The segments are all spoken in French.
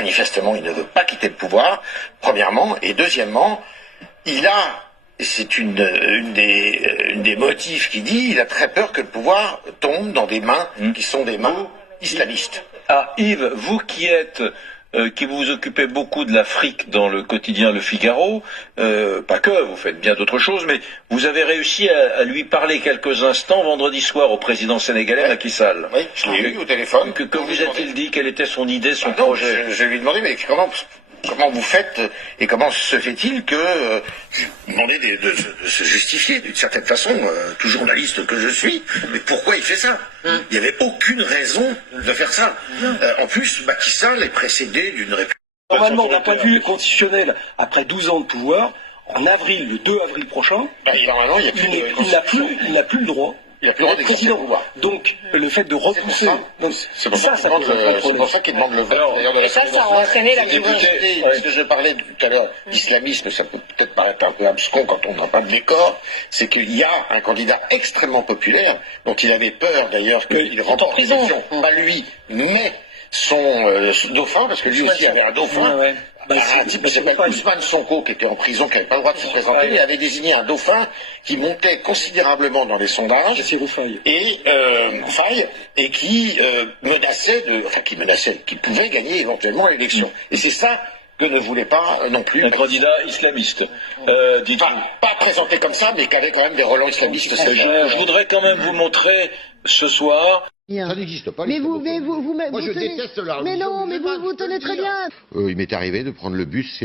Manifestement, il ne veut pas quitter le pouvoir, premièrement, et deuxièmement, il a, c'est une des motifs qu'il dit, il a très peur que le pouvoir tombe dans des mains qui sont des mains islamistes. Ah, Yves, vous qui vous occupez beaucoup de l'Afrique dans le quotidien Le Figaro, pas que, vous faites bien d'autres choses, mais vous avez réussi à lui parler quelques instants vendredi soir au président sénégalais Macky Sall. Oui, je l'ai eu au téléphone. Que vous a-t-il dit? Quelle était son idée, son projet? Je lui ai demandé, mais comment vous faites et comment se fait-il que je lui ai demandé de se justifier d'une certaine façon, tout journaliste que je suis, mais pourquoi il fait ça? Il n'y avait aucune raison de faire ça. En plus, Macky Sall est précédé d'une république. Normalement, d'un point de vue constitutionnel, après 12 ans de pouvoir, en avril, le 2 avril prochain, normalement, il n'a plus le droit. Il n'a plus le droit d'exercer le pouvoir. Donc, le fait de repousser... C'est pour ça qu'il demande le vote. Et ça a entraîné la majorité. Parce que je parlais tout à l'heure d'islamisme, ça peut peut-être paraître un peu abscon quand on n'a pas de décor, c'est qu'il y a un candidat extrêmement populaire, dont il avait peur d'ailleurs qu'il remporte l'élection, pas lui, mais son dauphin, parce que lui aussi avait un dauphin. Un type qui s'appelle Ousmane Sonko, qui était en prison, qui n'avait pas le droit de se présenter, il avait désigné un dauphin qui montait considérablement dans les sondages, et qui qui pouvait gagner éventuellement l'élection. Et c'est ça que ne voulait pas non plus... Un candidat islamiste, pas présenté comme ça, mais qui avait quand même des relents islamistes. Je voudrais quand même vous montrer ce soir... Ça n'existe pas. Mais moi je déteste la religion. Mais non, mais vous tenez très bien. Il m'est arrivé de prendre le bus,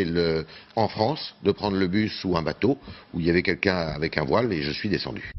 en France, de prendre le bus ou un bateau où il y avait quelqu'un avec un voile et je suis descendu.